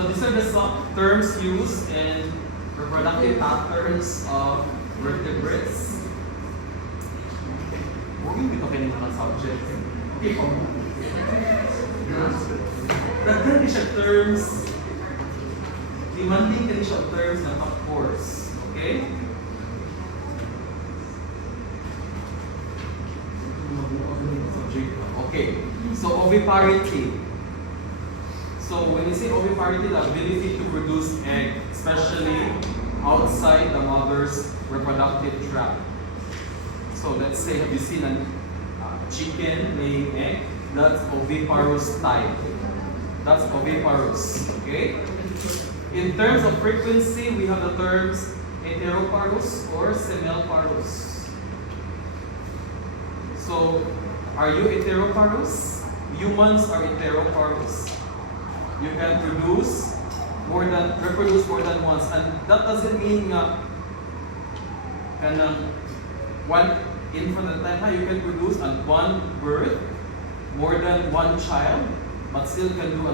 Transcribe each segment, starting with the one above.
So these are the terms used in reproductive patterns of vertebrates. Huwag yung dito kanina ng subject. Okay po. Daghan siya terms, demanding din siya terms ng of course. Okay? Okay. So oviparity. So when you say oviparity, the ability to produce egg, especially outside the mother's reproductive tract. So let's say, have you seen a chicken laying egg? That's oviparous type. That's oviparous. Okay? In terms of frequency, we have the terms heteroparous or semelparous. So, are you heteroparous? Humans are heteroparous. You can reproduce more than once, and that doesn't mean one infant at a time. You can produce at one birth more than one child, but still can do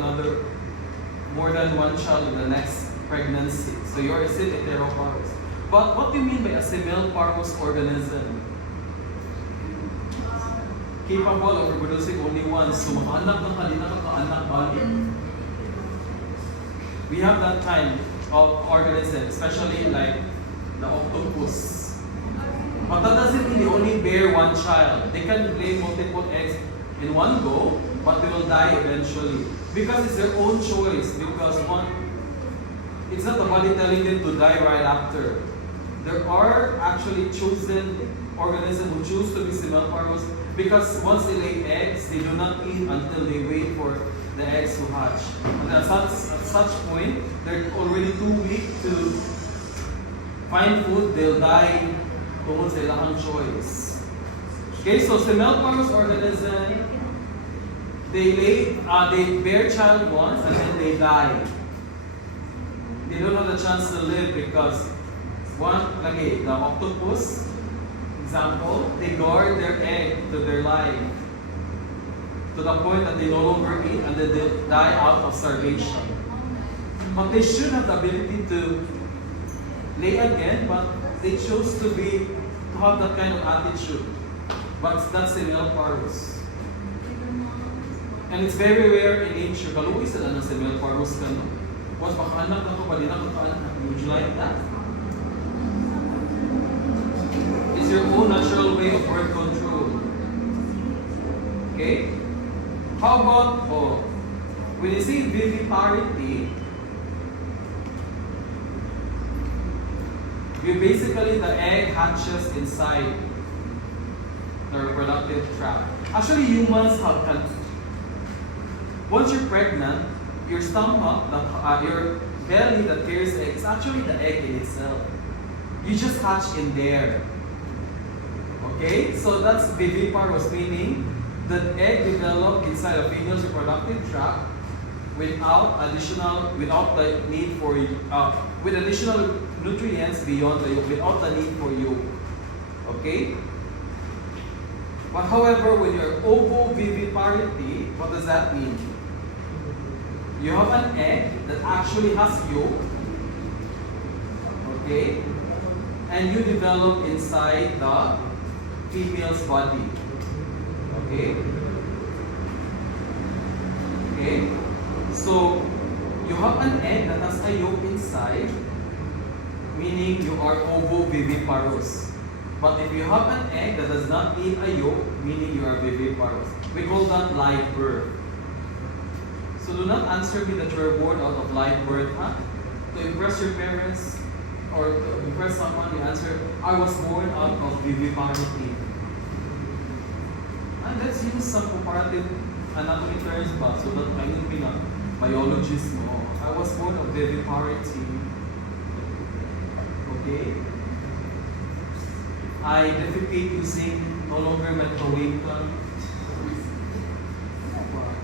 more than one child in the next pregnancy. So you are still heteroparous. But what do you mean by a semelparous organism? Capable of reproducing only once. So makaanak ng halina kakaanak balik. We have that kind of organism, especially like the octopus. But that doesn't mean they only bear one child. They can lay multiple eggs in one go, but they will die eventually. Because it's their own choice. Because it's not the body telling them to die right after. There are actually chosen organisms who choose to be semelparous because once they lay eggs, they do not eat until they wait for the eggs to hatch. And at such point, they're already too weak to find food. They'll die tungkol sa ilang choice. Okay, so semelparous organism, they bear child once and then they die. They don't have the chance to live because the octopus, example, they guard their egg to their life to the point that they no longer eat and then they die out of starvation. But they should have the ability to lay again, but they chose to have that kind of attitude. But that's semelparous. And it's very rare in nature. Kaluwi sila ng semelparous ka, no? Once makaanak na ito, pwede na makaanak. Would you like that? It's your own natural way of birth control. Okay? How about, when you say viviparity, basically the egg hatches inside the reproductive tract. Actually, humans once you're pregnant, your stomach, your belly that carries the egg, is actually the egg in itself. You just hatch in there. Okay? So that's viviparous, meaning the egg developed inside a female's reproductive tract with additional nutrients beyond the yolk, without the need for yolk. Okay? But however, when you're ovoviviparity, what does that mean? You have an egg that actually has yolk, okay? And you develop inside the female's body. Okay? Okay? So, you have an egg that has a yolk inside, meaning you are ovoviviparous. But if you have an egg that does not need a yolk, meaning you are viviparous. We call that live birth. So do not answer me that you are born out of live birth, huh? To impress your parents or to impress someone, you answer, I was born out of viviparity. And let's use some comparative anatomy terms ba, so that I don't be a biologist mo. I was born of viviparity. Okay? I defecate using no longer microwave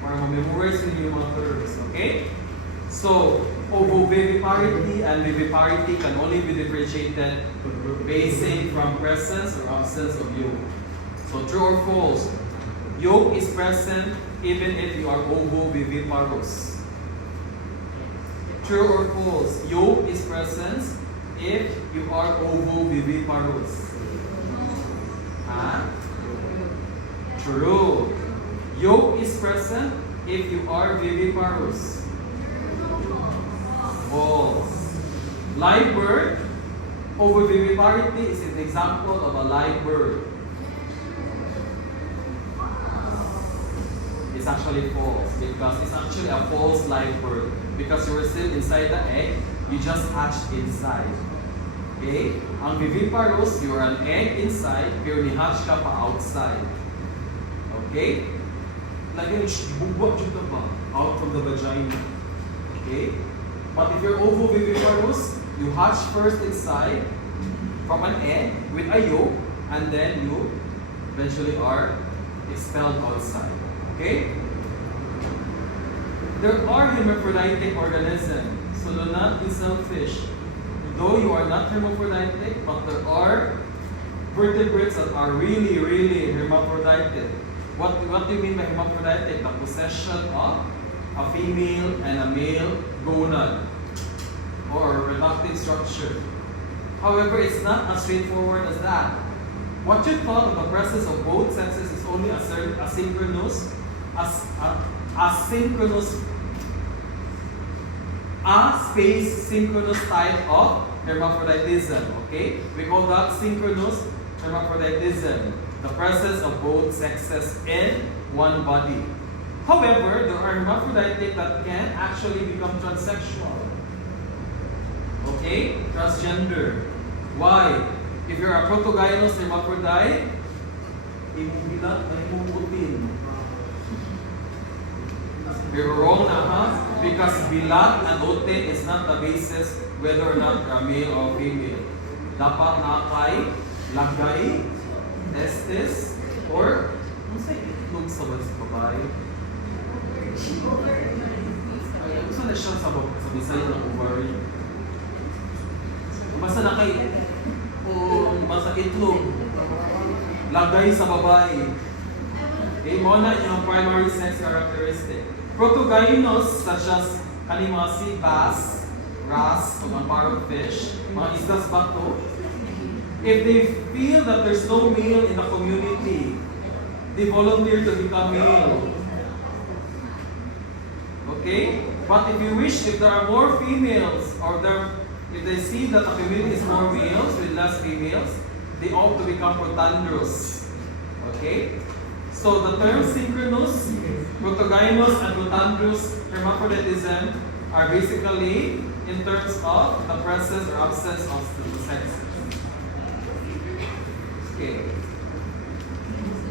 para ma-memorize niyo yung mga terms. Okay? So, ovoviviparity and viviparity can only be differentiated basing from presence or absence of yolk. So, true or false? Yolk is present even if you are ovoviviparous. True or false? Yolk is present if you are ovoviviparous. Huh? True. Yolk is present if you are viviparous. False. Live bird, ovoviviparity is an example of a live bird. It's actually false because it's actually a false live bird because you were still inside the egg, you just hatched inside. Okay? Ang viviparous, you are an egg inside, pero ni-hatch ka pa outside. Okay? Like yung bubwag dito ba? Out from the vagina. Okay? But if you're ovoviviparous, you hatch first inside from an egg with a yolk, and then you eventually are expelled outside. Okay? There are hermaphroditic organisms, so do not be selfish. Though you are not hermaphroditic, but there are vertebrates that are really, really hermaphroditic. What do you mean by hermaphroditic? The possession of a female and a male gonad or reproductive structure. However, it's not as straightforward as that. What you thought of the presence of both sexes is only a asynchronous space synchronous type of hermaphroditism. Okay? We call that synchronous hermaphroditism. The presence of both sexes in one body. However, there are hermaphroditic that can actually become transsexual. Okay? Transgender. Why? If you're a protogynous hermaphrodite, imubilat na imubutin. You're wrong na ha? Because bilat and utin is not the basis whether or not you're male or female. Dapat na kay lagay, testis, or ano sa itlog sa babae? Gusto na siya sa bisay ng ovary. Basta na kay basta itlog, lagay sa babae. Okay, mo na yung primary sex characteristic. Protogynous such as kaning mga sea bass, wrasse, o mga parrotfish, mga isdas bato, if they feel that there's no male in the community, they volunteer to become male. Okay? But if you wish, if there are more females, or if they see that the community is more males with less females, they opt to become protandrous. Okay? So the terms synchronous, protogynous, and protandrous hermaphroditism are basically in terms of the presence or absence of the sexes. Okay.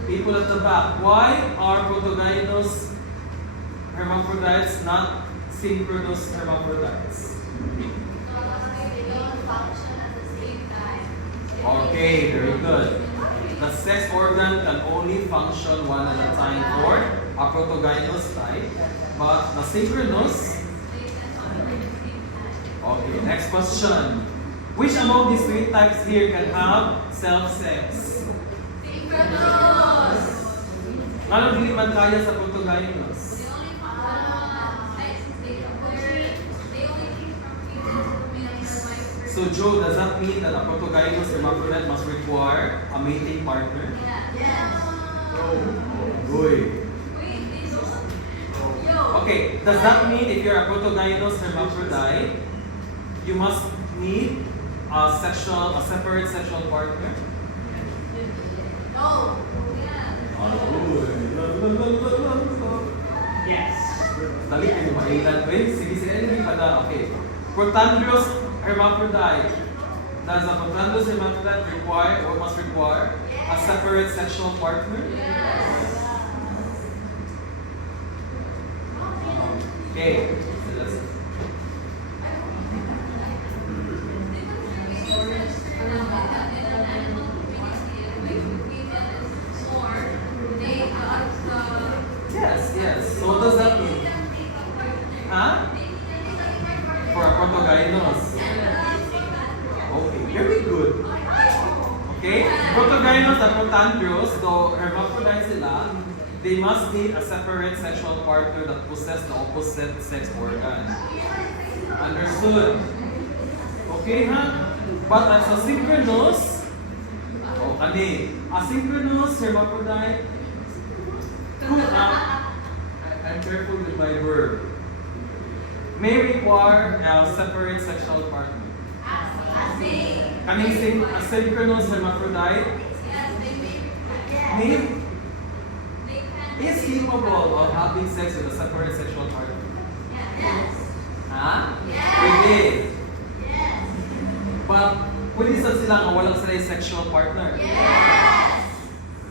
People at the back, why are protogynous hermaphrodites not synchronous hermaphrodites? Okay, very good. The sex organ can only function one at a time for a protogynous type, but the synchronous. Okay, next question. Which among these three types here can have self-sex? Synchronous. Ano hindi man kaya sa protogynous? So Joe, does that mean that a protogynous hermaphrodite must require a mating partner? Yes. Good. Okay, does that mean if you're a protogynous hermaphrodite, you must need a separate sexual partner? No. Yes. Dali kayo mailan. Sige, hindi pa na. Okay. Protandrous hermaphrodite. Does a protandrous hermaphrodite require or must require a separate sexual partner? Yes. Okay. So let's Yes. So what does that mean? Huh? For a protogynous. Okay, very good. Okay? Protogynous and protandrous, though hermaphrodites sila, they must need a separate sexual partner that possess the opposite sex organ. Ano Understood? Okay, ha? But as a synchronous, asynchronous hermaphrodite, I'm careful with my word, may require a separate sexual partner. Kaning asynchronous hermaphrodite is capable of having sex with a separate sexual partner. Ha? Pwede. But pwede sila nga walang sila sexual partner.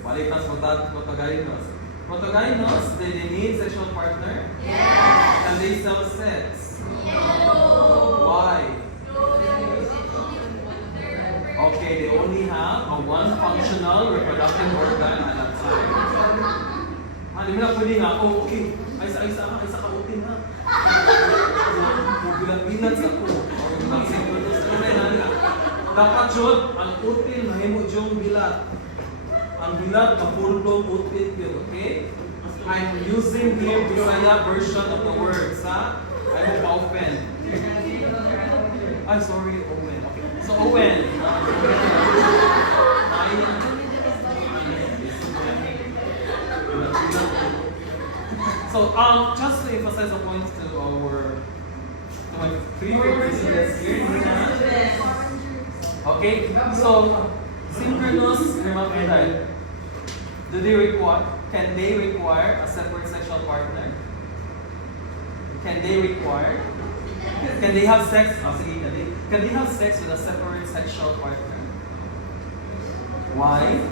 Balik na sa protagynous. Protagynous, they need sexual partner. And they sell sex. Why? Okay, they only have a one functional reproductive organ at that time. Di mo na pwede nga, oh, okay, ay sa kautin ha. Bilat-bilat sa ko. Or bilang synchronous. Dapat yun, ang utin, mahimo yung bilat. Ang bilat, kapulong utin yun, okay? I'm using here Bisaya version of the words, ha? I hope open. I'm sorry, Owen. Okay. So, Owen. So, just to emphasize the points to my previous students here, okay? So, synchronous hermaphrodite, can they require a separate sexual partner? Can they have sex? Can they have sex with a separate sexual partner? Why?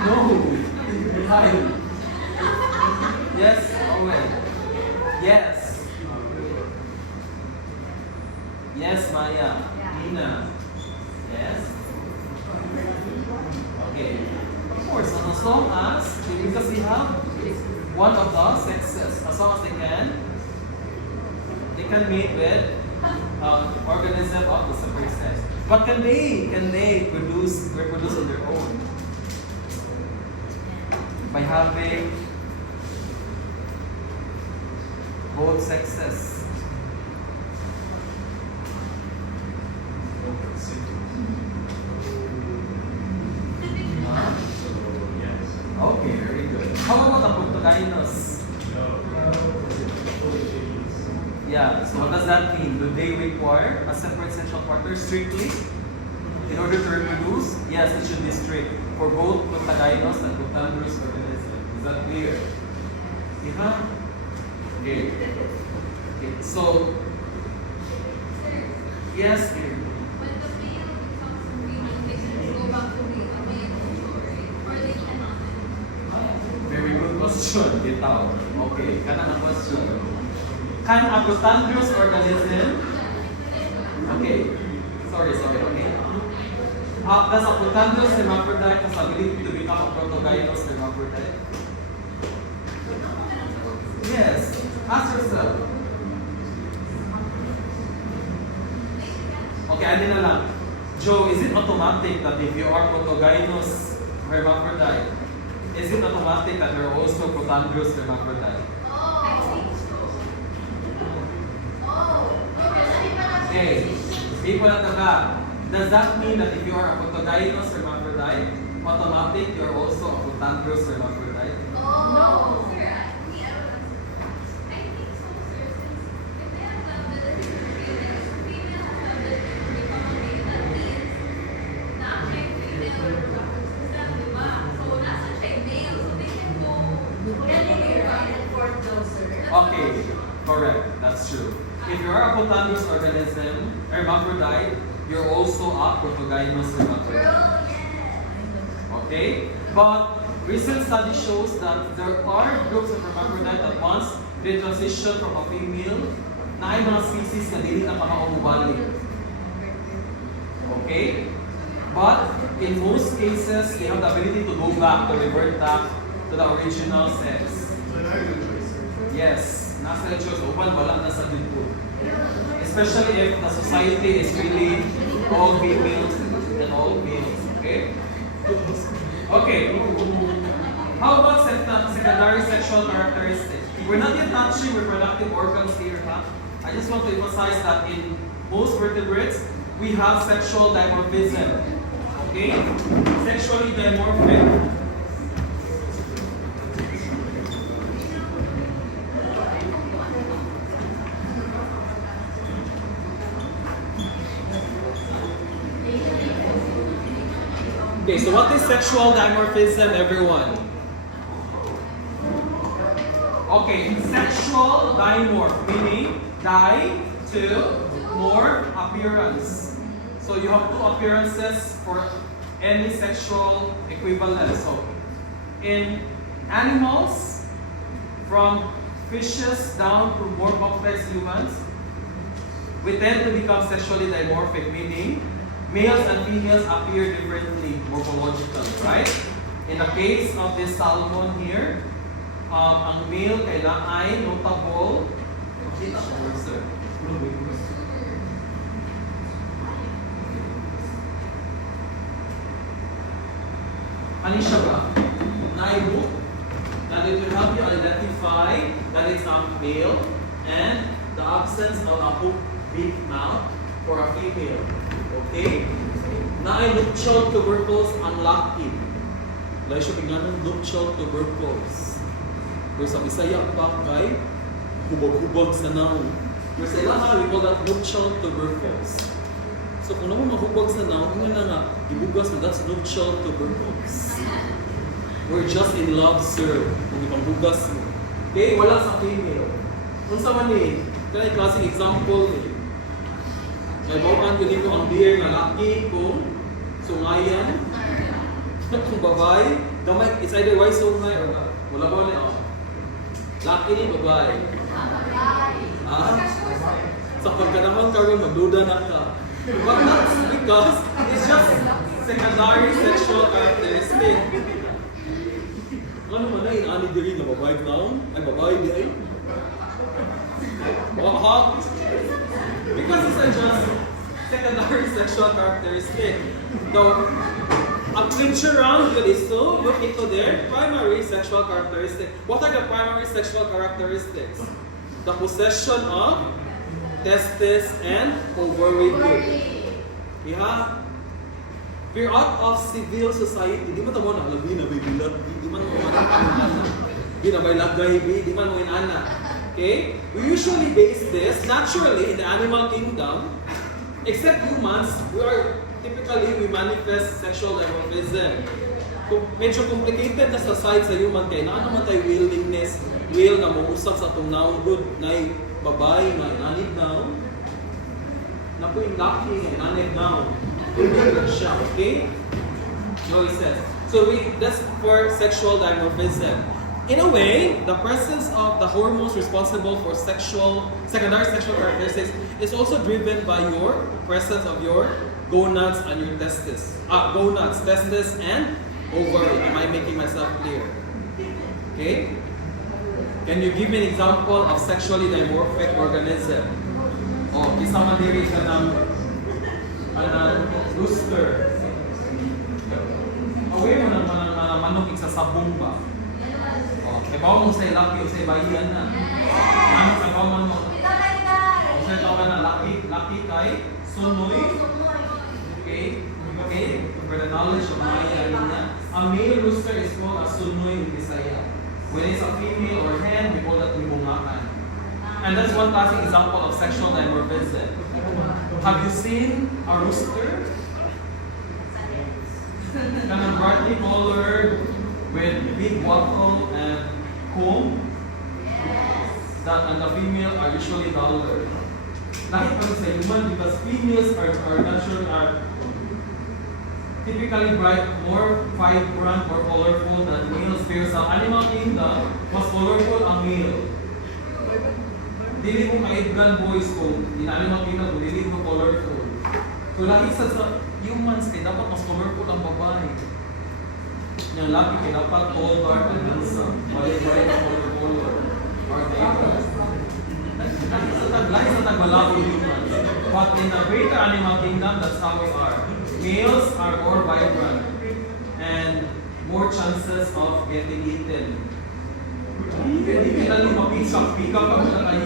No. Why? Yes, Owen. Yes. Yes, Maya. Nina. Yes. Okay. Of course, as long as, because we have one of the sexes, as long as they can mate with organism of the separate sex. But can they reproduce on their own? By having both sexes. Okay, very good. How about the protagynous? Yeah, so what does that mean? Do they require a separate sexual partner strictly in order to reproduce? Yes, it should be strict for both protagynous and protandrous organisms. Is that clear? Yeah? Okay. So, yes, dear. When the male becomes female, they can go back to being a male, or they cannot. Very good question, Gitaw. Okay, kanang question. Can a protandrous organism, okay, sorry, okay. Does a protandrous hermaphrodite has ability to become a protogynous hermaphrodite? Yes, ask yourself. Okay, ano na lang. Joe, is it automatic that if you are protogynous hermaphrodite, is it automatic that you're also protandrous hermaphrodite? Okay, people at the back. Does that mean that if you are a protogynous hermaphrodite, automatic you're also a protandrous hermaphrodite? No, sir. I think so, sir. Since if they have the ability to female have the ability to become a male, that means not check female reproductive system, diba? So nasa check male, so they can go. Okay, correct. That's true. If you are a protandrous organism, hermaphrodite, you're also a protogynous hermaphrodite. Okay? But recent study shows that there are groups of hermaphrodite that once they transition from a female, na ay mga species na dili na pamaumubalik. Okay? But in most cases, they have the ability to go back, to revert back to the original sex. Yes, nasa choice. Upan, wala na sa dito. Especially if the society is really all females and all males. Okay? Okay. How about secondary sexual characteristics. We're not yet touching reproductive organs here, huh? I just want to emphasize that in most vertebrates, we have sexual dimorphism. Okay? Sexually dimorphic. Okay, so what is sexual dimorphism, everyone? Okay, sexual dimorph, meaning di to more appearance. So you have two appearances for any sexual equivalence. So in animals, from fishes down to more complex humans, we tend to become sexually dimorphic, meaning males and females appear differently morphologically, right? In the case of this salmon here, ang male kay ay notable. Makita ko, sir. Ano siya ba? Naibook, that it will help you identify that it's a male and the absence of a hook big mouth for a female. Okay? Nuptial tubercles unlucky. Wala siya bigyan ng nuptial tubercles. Pero sa Bisaya pa kay hubog-hubog sa naong. Pero sa ilaha, we call that nuptial tubercles. So kung naman mahubog sa naong, kung nga ibugas na that's nuptial tubercles. We're just in love, sir. Kung ipangbugas mo. Okay? Wala sa female. Kung sa man eh, kaya klaseng example eh. May bawaan ko dito ang beer na laki kung sungayan, kung babae, gamay, it's either why sungay or not. Wala ba ulit? Laki ni babae. Sa pagkanaman ka rin, magduda na ka. But that's because it's just secondary sexual characteristic. Ano man na, inaani diri na babae na? Ay, babae di ay? Hot? Because it's a just secondary sexual characteristic. Though, a picture round is to look into their primary sexual characteristics. What are the primary sexual characteristics? The possession of testes and ovary group. Yeah. We're out of civil society. Di man tamo na labi na bibilat. Di man mo ana. Di na may lagay di man mo inana. Okay? We usually base this naturally in the animal kingdom. Except humans, we manifest sexual dimorphism. Medyo complicated na sa side sa human kaya na naman tayo willingness, will na mausap sa itong noun good na babae na nanid noun. Naku yung lucky na nanid noun. Hindi siya, okay? No, he says. So that's for sexual dimorphism. In a way, the presence of the hormones responsible for secondary sexual characteristics is also driven by your presence of your gonads and your testes. Gonads, testes, and ovary. Am I making myself clear? Okay? Can you give me an example of sexually dimorphic organism? Oh, kisama diri ka ng rooster. Away mo ng manok sa sabong ba? Ibaw mo sa laki o sa bayan na. Ano sa ibaw man mo? O sa ibaw na laki kay sunoy. Okay? Okay? For the knowledge of Maya niya. A male rooster is called a sunoy in Bisaya. When it's a female or hen, we call that libungakan. And that's one classic example of sexual dimorphism. Have you seen a rooster? Kind of brightly colored with big wattle and comb. That and the female are usually duller. Nakit pa sa human because females are typically bright, more vibrant, more colorful than males. Pero sa animal kingdom, mas colorful ang male. Dili mo kaidgan boys ko, in animal kingdom, dili mo colorful. So lahi sa humans kay dapat mas colorful ang babae. Yung laki kay dapat tall, dark, and handsome. Bright, color. Or diverse. Lahi sa tagmalaki humans. But in the greater animal kingdom, that's how we are. Males are more vibrant and more chances of getting eaten. Hindi ka lang mapikap ka na kayo.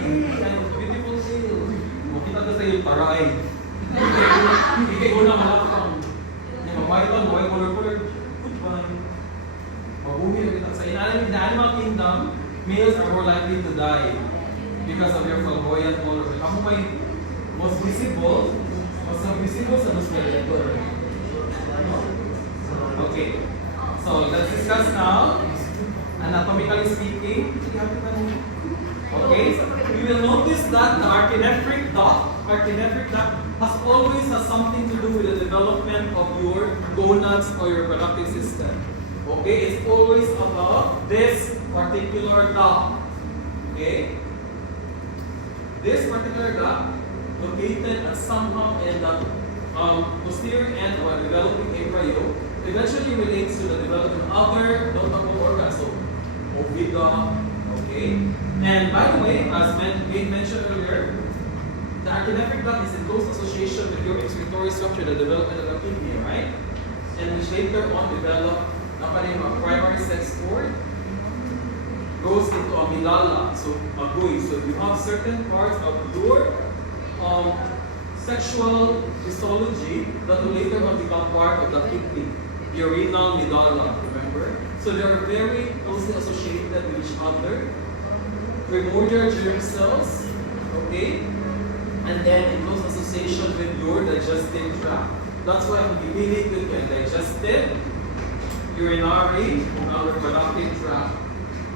Beautiful tail. Makita ka sa iyo, taray. Hindi kayo na malakang. Mapaitan, maway color-color. Goodbye. Mabuhi na kita. Sa in-animal kingdom, males are more likely to die because of their flamboyant color. Kamu may most visible sa newspaper. Okay. So let's discuss now, anatomically speaking. Okay. You will notice that the archinephric duct has always something to do with the development of your gonads or your reproductive system. Okay, it's always about this particular duct. Okay, this particular duct located somehow in the posterior end of a developing embryo eventually relates to the development of other notable organs, so oviduct. Okay, and by the way, as mentioned earlier, the archinephric duct is in close association with your excretory structure, the development of the kidney, right? And which later on develop a primary sex cord, goes into a medulla, so a buoy. So you have certain parts of your sexual histology that will later on become part of the kidney, the renal medulla, remember? So they are very closely associated with each other. Primordial germ cells, okay? And then in close association with your digestive tract. That's why we really good at digestive, urinary, and reproductive tract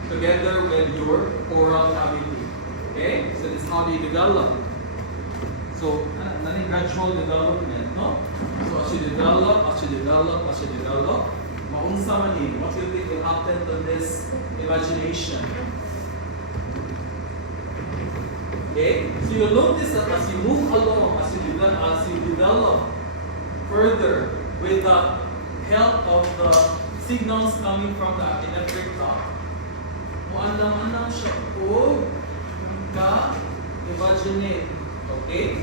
together with your oral cavity. Okay? So this is how they develop. So, gradual development, no? So as you develop, maunsa man yun, what do you think will happen to this imagination? Okay? So you'll notice that as you move along, as you develop further with the help of the signals coming from the archinephric duct, muandam-andam siya o ka-imaginate. Okay?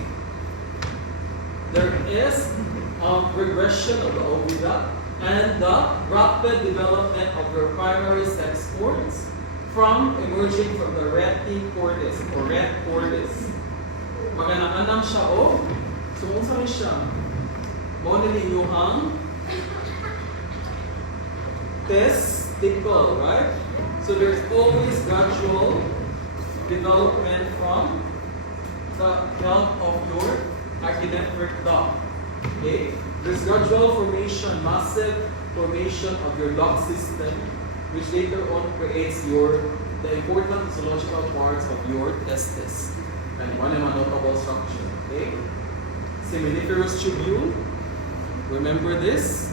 There is regression of the oviduct and the rapid development of your primary sex cords emerging from the rete cordis or ret cordis. Maganang-anam siya o so unsa man siya? Mo na ninyuhang testicle, right? So there's always gradual development from the help of your archinephric duct. Okay? There's gradual formation, massive formation of your duct system, which later on creates the important physiological parts of your testis. And one of my notable structure. Okay? Seminiferous tubule. Remember this?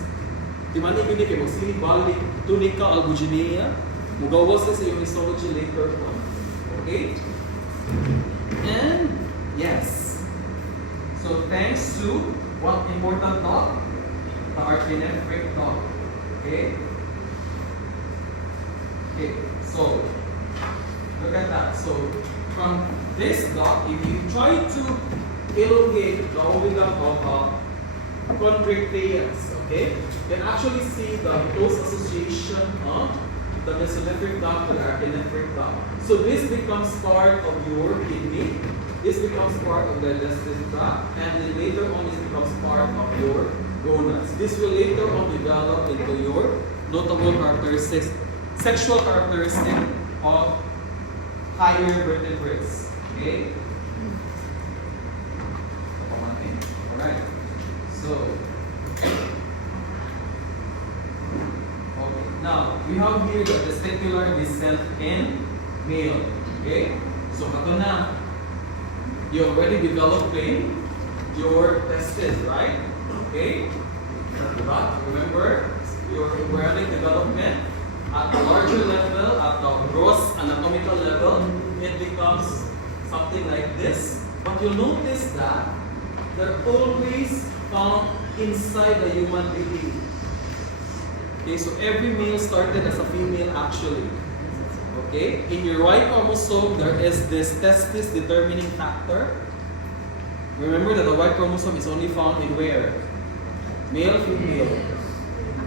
Timani gini kay mosili balik tunica albuginea. Mugawas sa yung histology later on. Okay? And yes. So thanks to what important duct? The archinephric duct. Okay? Okay, so look at that. So from this duct, if you try to elongate the oviduct of chondrichthyes, okay, you can actually see the close association of the mesonephric duct to the archinephric duct. So this becomes part of your kidney. This becomes part of the digestive tract, and then later on this becomes part of your gonads. This will later on develop into your notable characteristics, sexual characteristic of higher vertebrates. Okay? Alright. So, okay. Now, we have here the testicular descent in male. Okay? So, ito na. You're already developing your testes, right? Okay? But remember, your embryonic development at a larger level, at the gross anatomical level, it becomes something like this. But you'll notice that they're always found inside the human being. Okay, so every male started as a female actually. Okay, in your Y chromosome, there is this testis determining factor. Remember that the Y chromosome is only found in where? Male, female.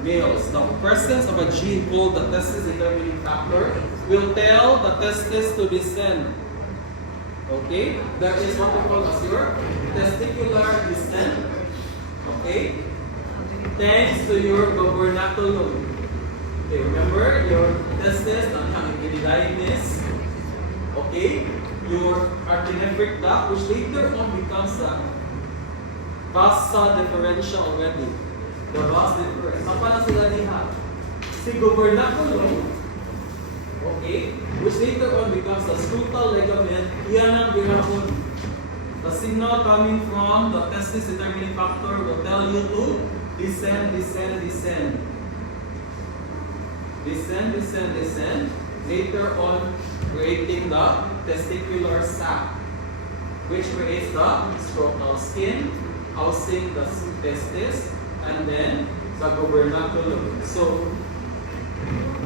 Males. The presence of a gene called the testis determining factor will tell the testes to descend. Okay? That is what we call as your testicular descent. Okay? Thanks to your gubernaculum. Okay, remember your testes don't have epididymous. Okay? Your artenephric duct, which later on becomes the vasa deferentia already. The vas deferens. Saan pa na sila diha? Si gubernaculum, okay, which later on becomes the scrotal ligament. Iyan ang ginamon. The signal coming from the testis determining factor will tell you to descend, descend, descend. Descend, descend, descend. Later on, creating the testicular sac, which creates the scrotal skin, housing the testis, and then the gubernaculum. So,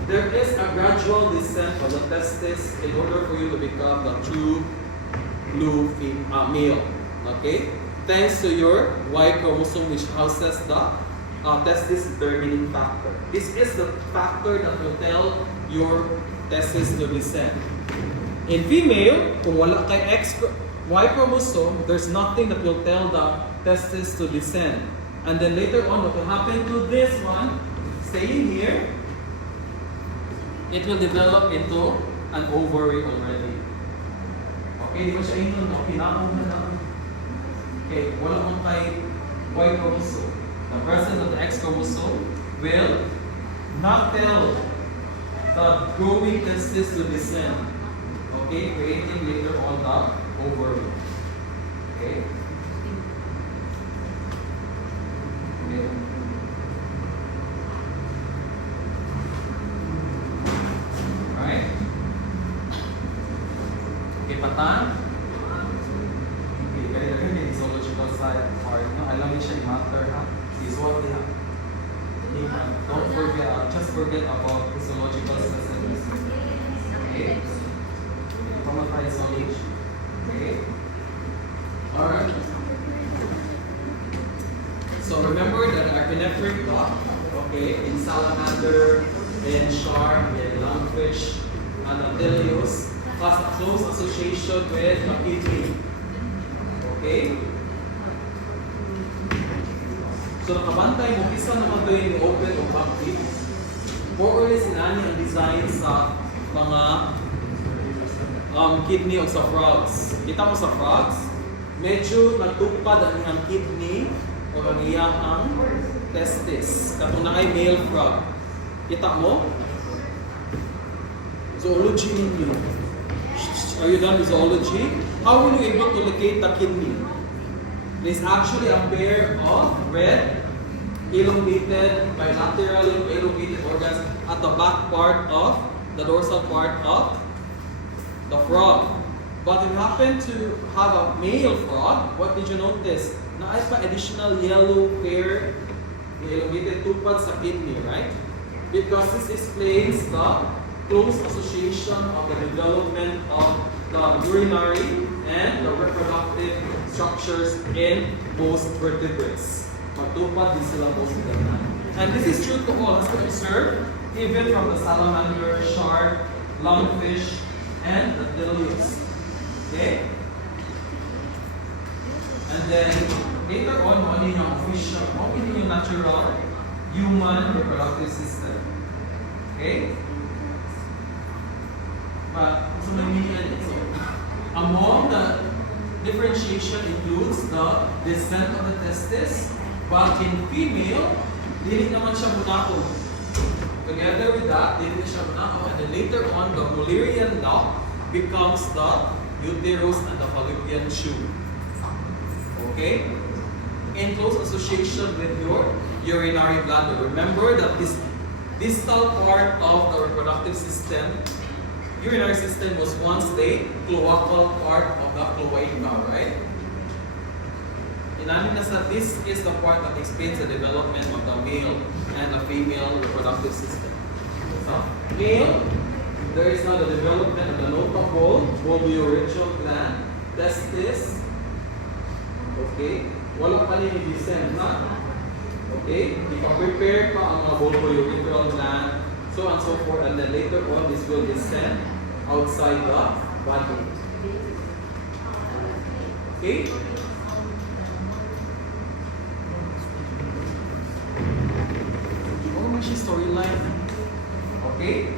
there is a gradual descent of the testis in order for you to become the true blue male. Okay? Thanks to your Y chromosome, which houses the testis determining factor. This is the factor that will tell your testis to descend. In female, kung wala kay Y chromosome, there's nothing that will tell the testis to descend. And then later on, what will happen to this one, staying here, it will develop into an ovary already. Okay, di ba siya inon? Okay, naon na lang. Okay, wala mong kay Y chromosome. The presence of the X chromosome will not tell the growing testis to descend. Okay, creating later on the ovary. Okay. Okay. Alright. Okay, patan. Okay, ganito yung physiological side part. No? Alam niyo siya i-matter, ha? Visual niya. Don't forget, just forget about physiological specimens. Okay? Physiology. Okay? Alright. So remember that the artenephric duct, okay, in salamander, in shark, in lungfish, and Antillius, has a close association with the kidney. Okay? So nakabantay mo, isa naman ito yung open o active. More or less inani ang design sa mga kidney o sa frogs. Kita mo sa frogs, medyo nagtupad ang iyang kidney o ang iyang testis. Katong na kay male frog. Kita mo? Zoology ninyo. Are you done with zoology? How will you able to locate the kidney? There's actually a pair of red, elongated, bilateral elongated organs at the back part of the dorsal part of the frog. But if you happen to have a male frog, what did you notice? Na ay pa additional yellow pair, elongated tupad sa kidney, right? Because this explains the close association of the development of the urinary and the reproductive structures in most vertebrates. Magtupad din sila most of the time. And this is true to all, as we observe, even from the salamander, shark, lungfish, and the Antillius. Okay? And then, later on, ano yung official, ano yung natural human reproductive system. Okay? But, so among the differentiation includes the descent of the testis, but in female, dili naman siya munako. Together with that, dili siya munako, and then later on, the Mullerian duct becomes the uterus and the fallopian tube. Okay? In close association with your urinary bladder. Remember that this distal part of the reproductive system, urinary system, was once the cloacal part of the cloaca, right? Inamin na sa this is the part that explains the development of the male and the female reproductive system. So, male, there is now the development of the notable bulbourethral gland, testis, okay? Wala pa rin i-descend, ha? Okay? Ipa-prepare pa ang mga bulbourethral gland, so on and so forth, and then later on this will descend outside the body. Okay? Ano naman siya storyline? Okay?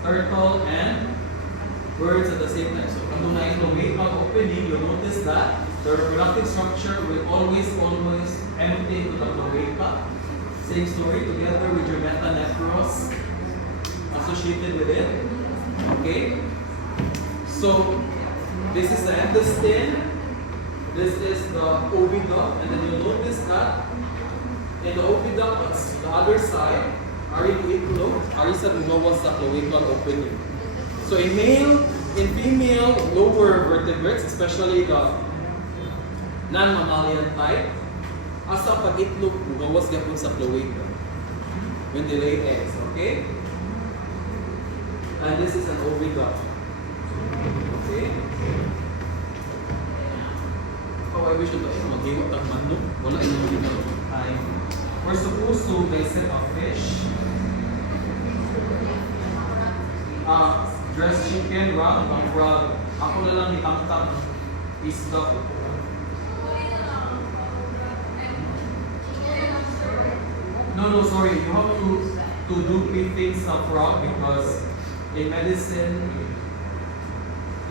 Turtle and birds at the same time. So, kung na yung wake-up opening, you'll notice that the reproductive structure will always empty into the cloaca. Same story together with your metanephros associated with it. Okay? So, this is the intestine, this is the oviduct, and then you'll notice that in the oviduct, the other side, ari itlog, ari sa lumawas sa cloacal opening. So in female lower vertebrates, especially the non-mammalian type, asa pag itlog lumawas gapon sa cloaca when they lay eggs, okay? And this is an oviduct. Okay? Oh, I wish ito ay maghiwag ang manok. Wala yung time. We're supposed to dissect a fish. Dressed chicken, frog. Ako na lang itangtang isda. No, sorry. You have to do things sa frog because in medicine,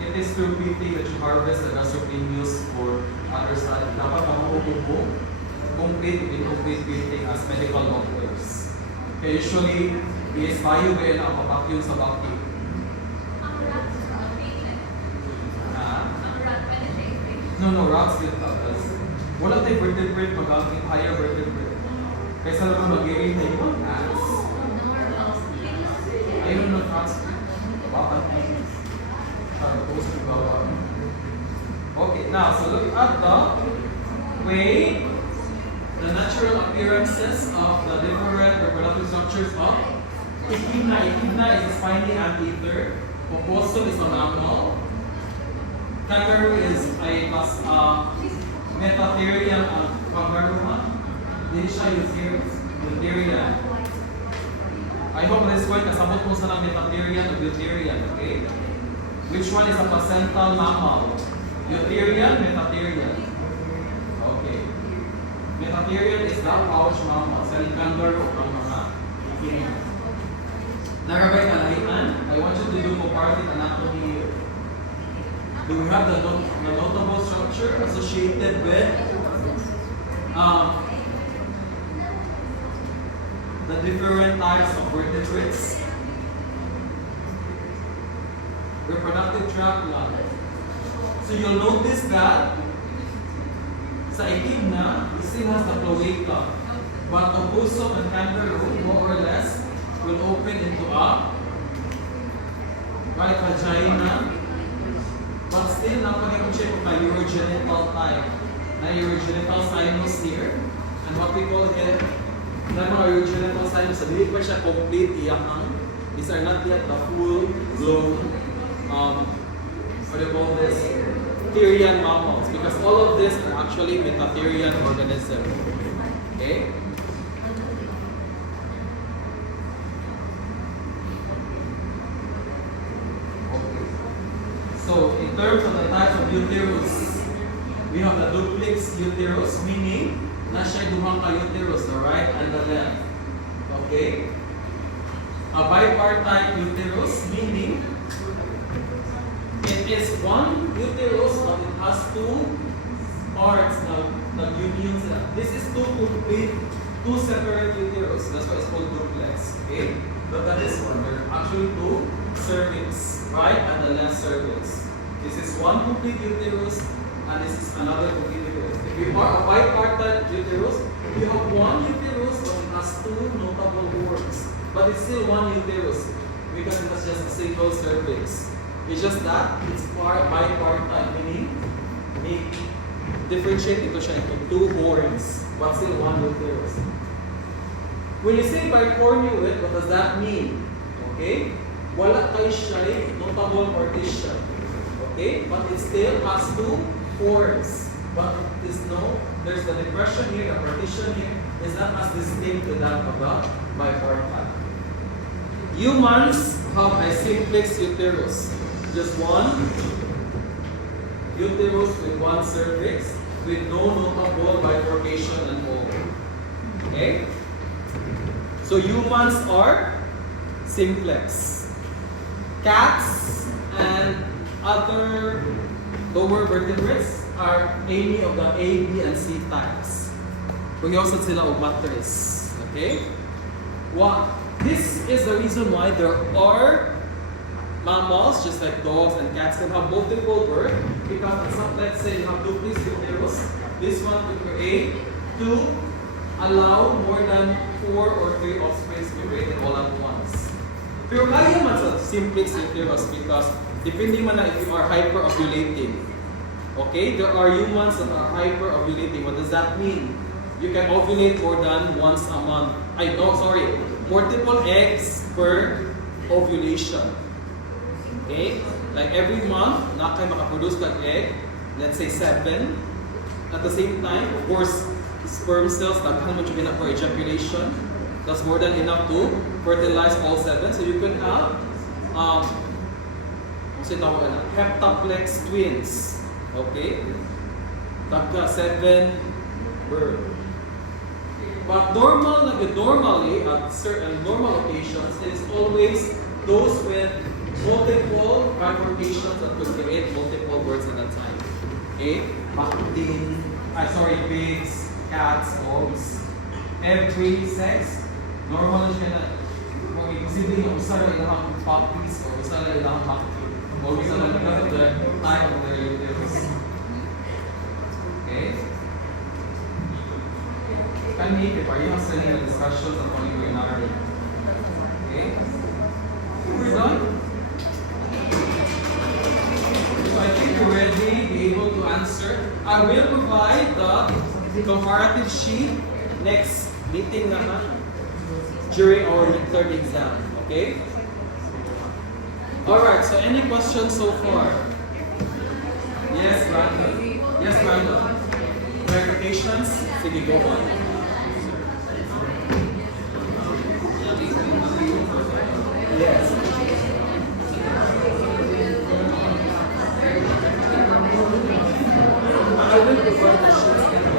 it is through pithing that you harvest and that's being used for other study. Dapat makukuha mo complete pithing as medical doctors. Okay, usually, is bio ba yun ang papakyong sa vacuum? No, rocks yun tapos. Wala tayo vertebrate pag-alking higher vertebrate. Kaysa naman mag-iring na yung ants. Ayun na rocks. Wapan tayo. Okay, now, so look at the way the natural appearances of the different reproductive structures of Echidna. Echidna is a spiny anteater. Opossum is a mammal. Kangaroo is a metatherian kangaroo. Then siya eutherian. I hope this word kasabot mo sa metatherian o eutherian, okay? Which one is a placental mammal? Eutherian, metatherian. Okay. Metatherian is the pouch mammal. Sa kangaroo ang mga echidna. Narabay kalahian, I want you to do comparative anatomy here. Do we have the notable structure associated with the different types of vertebrates? Reproductive tract lang. So you'll notice that sa echidna, it still has the cloaca. But the opossum and kangaroo, more or less, will open into a right vagina. But still, napag-check na urogenital type. Na urogenital sinus here. And what we call again, na mga urogenital sinus, sabihin pa siya complete iyakang. These are not yet the full-blown, what do you call this? Therian mammals. Because all of this are actually metatherian organisms. Okay? So, in terms of the types of uterus, we have the duplex uterus, meaning na siya duhang ka uterus, the right and the left. Okay? A bipartite uterus, meaning it is one uterus but it has two parts, the unions. This is two separate uterus. That's why it's called duplex. Okay? Look at this one. There are actually two cervix, right and the left cervix. This is one complete uterus and this is another complete uterus. If you are a bipartite uterus, you have one uterus but it has two notable wards. But it's still one uterus because it has just a single cervix. It's just that it's bipartite, meaning differentiate ito siya into two horns but still one uterus. When you say bicornuate, what does that mean? Okay? Wala kay siya notable partition. Okay? But it still has two forms. But there's the depression here, the partition here, is not as distinct to that of the bipartite. Humans have a simplex uterus. Just one uterus with one cervix, with no notable bifurcation and all. Okay? So humans are simplex. Cats and other lower vertebrates are any of the A, B, and C types. Pag-iosad sila og matres. Okay? This is the reason why there are mammals, just like dogs and cats, can have multiple birth. Because let's say you have duplex uterus. This one to create to allow more than 4 or 3 offspring to be created all at once. Pero kaya man sa simplex uterus because depending man na if you are hyper-ovulating. Okay? There are humans that are hyper-ovulating. What does that mean? You can ovulate more than once a month. Multiple eggs per ovulation. Okay? Like every month, na kayo makaproduce kag egg, let's say 7. At the same time, of course, sperm cells, daghan mo siya for ejaculation. That's more than enough to fertilize all 7. So you could have heptaplex twins. Okay? Dagka 7 birth. But normally, at certain normal occasions, it is always those with multiple bifurcations that could create multiple birds at a time. Okay? Pigs, cats, dogs. Every sex, normal siya na kung posibleng yung usa lang ilang puppies or usa lang ilang monkey or usa lang because of the type of their uterus. Okay? Kani, parehas sa nila discussions on polyurinary. Okay? We're done? So I think you're ready, be able to answer. I will provide the comparative sheet next meeting naman during our midterm exam. Okay? Alright, so any questions so far? Yes, Brandon. Yes, Brandon. Clarifications? Sige, go on. Yes. I will provide the sheets.